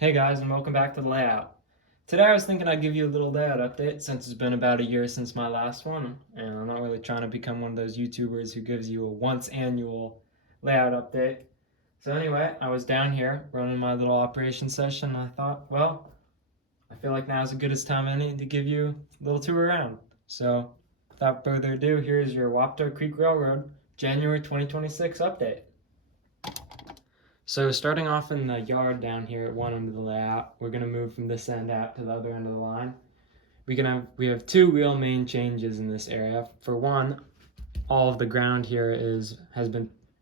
Hey guys, and welcome back to the layout. Today I was thinking I'd give you a little layout update since it's been about a year since my last one, and I'm not really trying to become one of those YouTubers who gives you a once annual layout update. So anyway, I was down here running my little operation session, and I thought, well, I feel like now's as good as time any to give you a little tour around. So without further ado, here's your Wapto Creek Railroad January 2026 update. So starting off in the yard down here at one end of the layout, we're going to move from this end out to the other end of the line. We have two real main changes in this area. For one, all of the ground here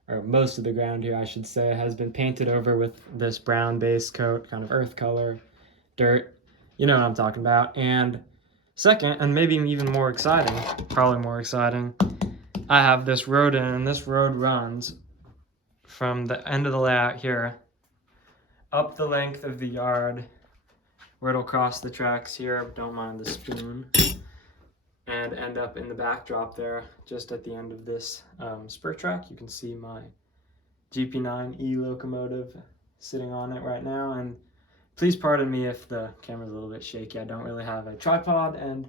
or most of the ground here I should say, has been painted over with this brown base coat, kind of earth color, dirt. You know what I'm talking about. And second, and maybe even more exciting, probably more exciting, I have this road in, and this road runs from the end of the layout here up the length of the yard where it'll cross the tracks here, don't mind the spoon, and end up in the backdrop there just at the end of this spur track. You can see my GP9E locomotive sitting on it right now, and please pardon me if the camera's a little bit shaky. I don't really have a tripod and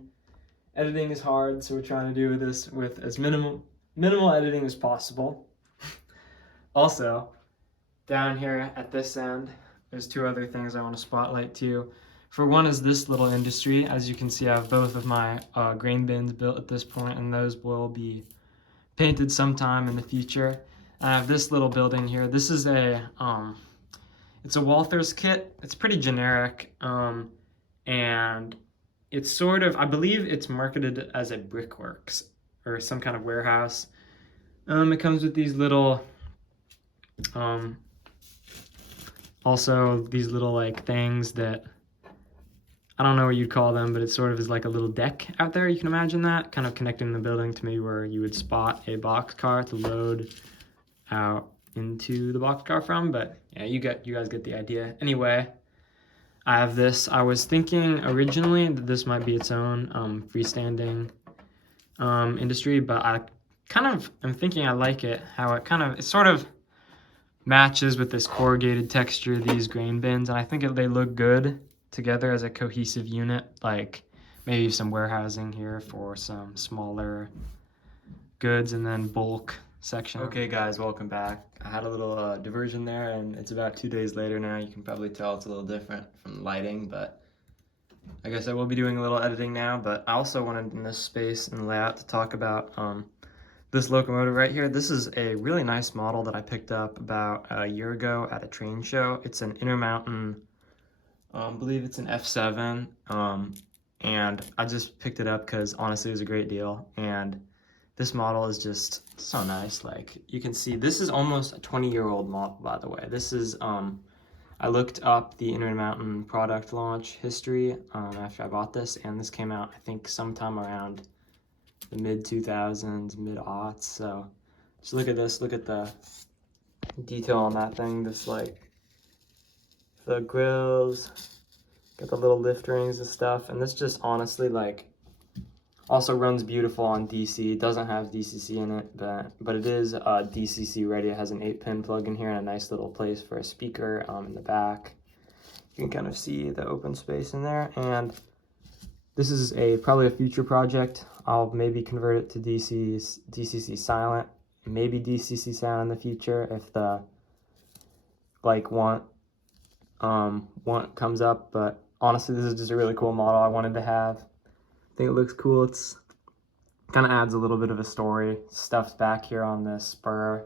editing is hard, so we're trying to do this with as minimal editing as possible. Also, down here at this end, there's two other things I want to spotlight too. For one is this little industry. As you can see, I have both of my grain bins built at this point, and those will be painted sometime in the future. I have this little building here. This is it's a Walther's kit. It's pretty generic, and it's sort of, I believe it's marketed as a brickworks or some kind of warehouse. It comes with these little also these little like things that I don't know what you'd call them, but it sort of is like a little deck out there. You can imagine that kind of connecting the building to maybe where you would spot a boxcar to load out into the boxcar from. But yeah, you guys get the idea. Anyway, I have this. I was thinking originally that this might be its own freestanding industry, but I kind of am thinking I like it how it sort of matches with this corrugated texture of these grain bins, and I think they look good together as a cohesive unit, like maybe some warehousing here for some smaller goods and then bulk section. Okay guys, welcome back. I had a little diversion there, and it's about 2 days later now. You can probably tell it's a little different from the lighting, but I guess I will be doing a little editing now. But I also wanted in this space and layout to talk about this locomotive right here. This is a really nice model that I picked up about a year ago at a train show. It's an Intermountain, I believe it's an F7, and I just picked it up because honestly it was a great deal, and this model is just so nice. Like you can see, this is almost a 20-year-old model, by the way. This is, I looked up the Intermountain product launch history after I bought this, and this came out I think sometime around the mid-2000s, mid-aughts. So just look at this, look at the detail on that thing. This like the grills, got the little lift rings and stuff, and this just honestly like also runs beautiful on DC. It doesn't have DCC in it, but it is DCC ready. It has an 8-pin plug in here and a nice little place for a speaker in the back. You can kind of see the open space in there, and this is probably a future project. I'll maybe convert it to DCC silent, maybe DCC sound in the future if the like want comes up. But honestly, this is just a really cool model I wanted to have. I think it looks cool. It's kind of adds a little bit of a story. Stuff's back here on this spur.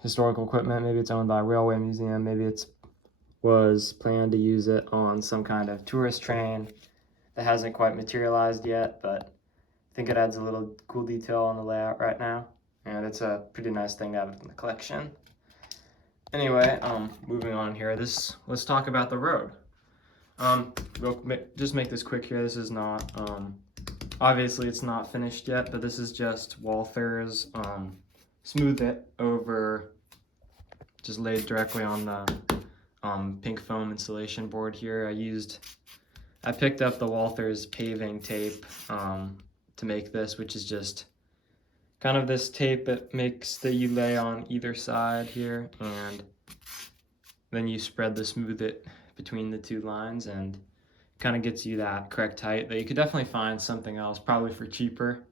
Historical equipment. Maybe it's owned by a railway museum. Maybe it's was planned to use it on some kind of tourist train that hasn't quite materialized yet, but I think it adds a little cool detail on the layout right now, and it's a pretty nice thing to have in the collection. Anyway, moving on here, let's talk about the road. Just make this quick here. This is not, obviously it's not finished yet, but this is just Walther's smooth it over, just laid directly on the pink foam insulation board here. I picked up the Walther's paving tape to make this, which is just kind of this tape that you lay on either side here, and then you spread the smooth it between the two lines, and kind of gets you that correct height. But you could definitely find something else, probably for cheaper,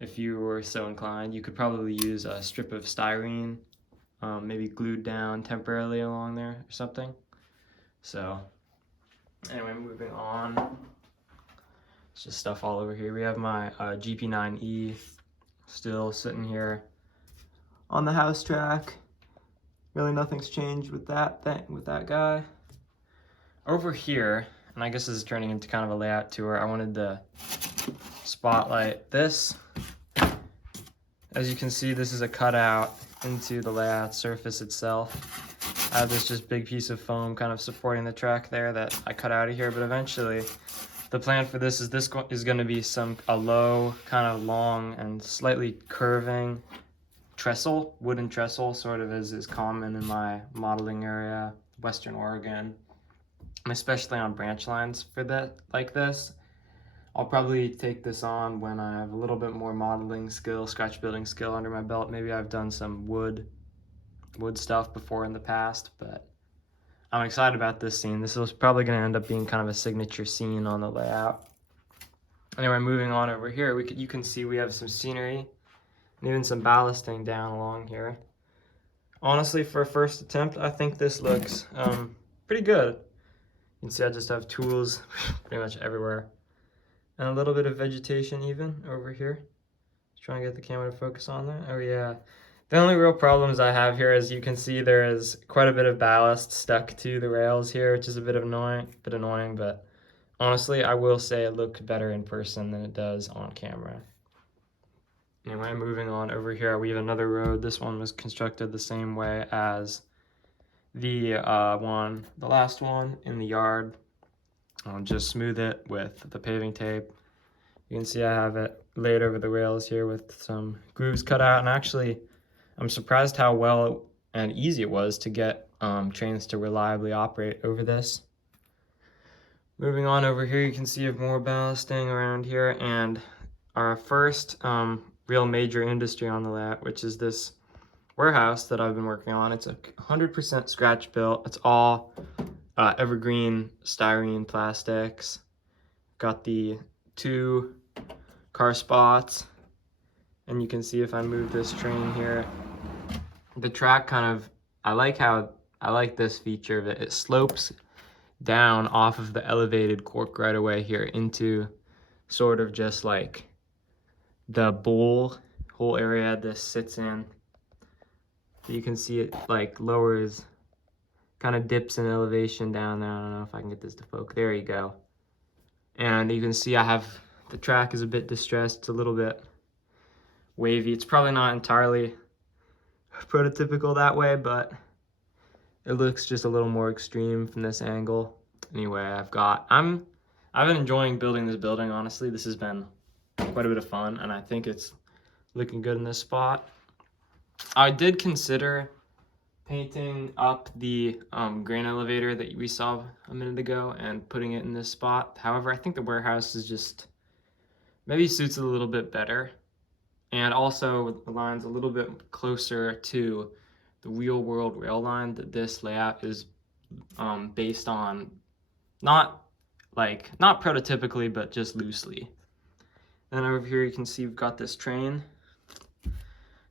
if you were so inclined. You could probably use a strip of styrene, maybe glued down temporarily along there or something. So anyway, moving on. It's just stuff all over here. We have my GP9E still sitting here on the house track. Really nothing's changed with that guy. Over here, and I guess this is turning into kind of a layout tour, I wanted to spotlight this. As you can see, this is a cutout into the layout surface itself. I have this just big piece of foam kind of supporting the track there that I cut out of here, but eventually the plan for this is going to be a low, kind of long and slightly curving trestle, wooden trestle, sort of as is common in my modeling area, Western Oregon, and especially on branch lines for that like this. I'll probably take this on when I have a little bit more modeling skill, scratch building skill under my belt. Maybe I've done some wood stuff before in the past, but I'm excited about this scene. This is probably going to end up being kind of a signature scene on the layout. Anyway, moving on over here, you can see we have some scenery and even some ballasting down along here. Honestly, for a first attempt, I think this looks pretty good. You can see I just have tools pretty much everywhere. And a little bit of vegetation even over here. Just trying to get the camera to focus on that. Oh yeah. The only real problems I have here, as you can see, there is quite a bit of ballast stuck to the rails here, which is a bit annoying, but honestly, I will say it looked better in person than it does on camera. Anyway, moving on over here, we have another road. This one was constructed the same way as the last one in the yard. I'll just smooth it with the paving tape. You can see I have it laid over the rails here with some grooves cut out, and actually I'm surprised how well and easy it was to get trains to reliably operate over this. Moving on over here, you can see more ballasting around here, and our first real major industry on the layout, which is this warehouse that I've been working on. It's 100% scratch built. It's all evergreen styrene plastics. Got the 2 car spots, and you can see if I move this train here, the track kind of, I like this feature of it. It slopes down off of the elevated cork right away here into sort of just like the whole area this sits in. You can see it like lowers, kind of dips in elevation down there. I don't know if I can get this to focus. There you go. And you can see the track is a bit distressed. It's a little bit wavy. It's probably not entirely prototypical that way, but it looks just a little more extreme from this angle. Anyway, I've been enjoying building this building, honestly. This has been quite a bit of fun, and I think it's looking good in this spot. I did consider painting up the grain elevator that we saw a minute ago and putting it in this spot. However, I think the warehouse is just maybe suits it a little bit better, and also with the lines a little bit closer to the real world rail line that this layout is based on, not prototypically, but just loosely. Then over here you can see we've got this train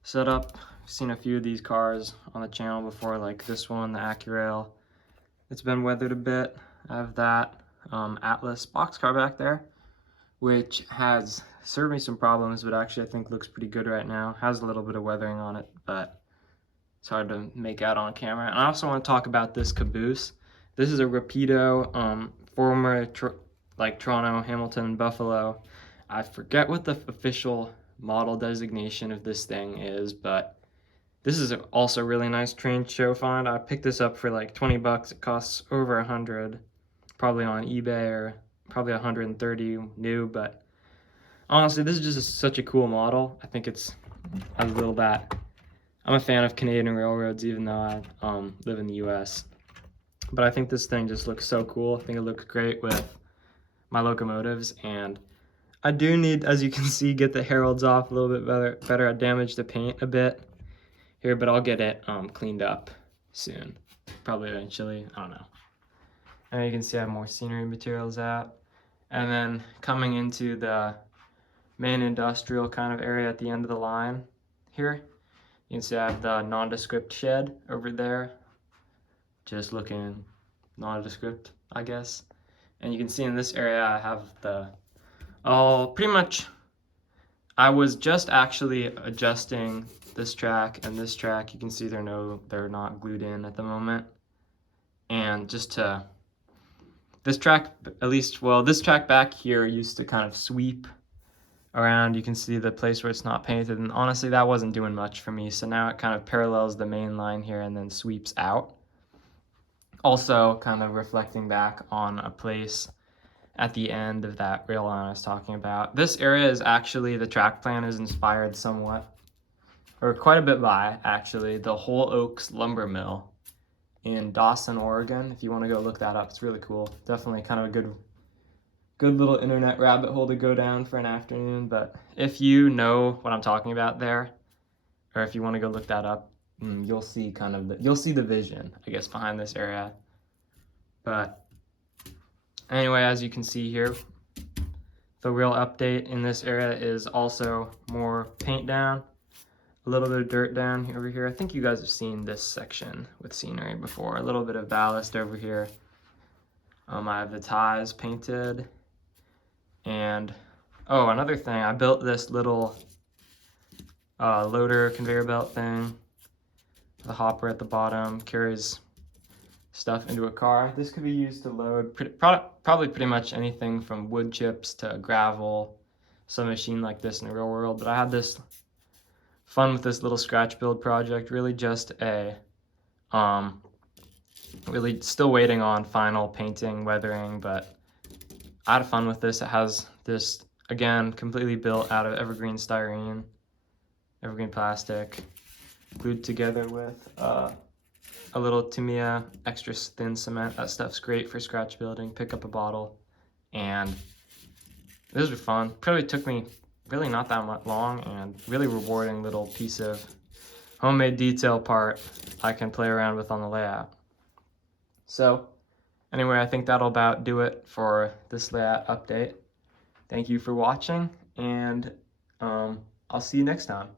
set up. I've seen a few of these cars on the channel before, like this one, the AccuRail. It's been weathered a bit. I have that Atlas boxcar back there, which has served me some problems, but actually I think looks pretty good right now. Has a little bit of weathering on it, but it's hard to make out on camera. And I also want to talk about this caboose. This is a Rapido, former Toronto, Hamilton, Buffalo. I forget what the official model designation of this thing is, but this is also a really nice train show find. I picked this up for like 20 bucks. It costs over 100, probably on eBay, or probably 130 new, but honestly, this is just such a cool model. I think I'm a fan of Canadian railroads, even though I live in the US. But I think this thing just looks so cool. I think it looks great with my locomotives, and I do need, as you can see, get the heralds off a little bit better. I damaged the paint a bit here, but I'll get it cleaned up soon. probably eventually, I don't know. And you can see I have more scenery materials out. And then coming into the main industrial kind of area at the end of the line here, you can see I have the nondescript shed over there, just looking nondescript, I guess. And you can see in this area I have pretty much, I was just actually adjusting this track and this track. You can see they're not glued in at the moment. And just to, this track, at least, well, this track back here used to kind of sweep around. You can see the place where it's not painted, and honestly that wasn't doing much for me, so now it kind of parallels the main line here and then sweeps out, also kind of reflecting back on a place at the end of that rail line I was talking about. This area is actually, the track plan is inspired somewhat, or quite a bit by, actually, the Whole Oaks Lumber Mill in Dawson, Oregon. If you want to go look that up, it's really cool. Definitely kind of a good little internet rabbit hole to go down for an afternoon. But if you know what I'm talking about there, or if you want to go look that up, you'll see you'll see the vision, I guess, behind this area. But anyway, as you can see here, the real update in this area is also more paint down, a little bit of dirt down over here. I think you guys have seen this section with scenery before. A little bit of ballast over here. I have the ties painted. And, oh, another thing, I built this little loader conveyor belt thing. The hopper at the bottom carries stuff into a car. This could be used to load probably pretty much anything from wood chips to gravel, some machine like this in the real world. But I had this fun with this little scratch build project, really just really still waiting on final painting, weathering, but I had fun with this. It has this, again, completely built out of evergreen styrene, evergreen plastic, glued together with a little Tamiya extra thin cement. That stuff's great for scratch building. Pick up a bottle, and this was fun. Probably took me really not that much long, and really rewarding little piece of homemade detail part I can play around with on the layout. So anyway, I think that'll about do it for this layout update. Thank you for watching, and I'll see you next time.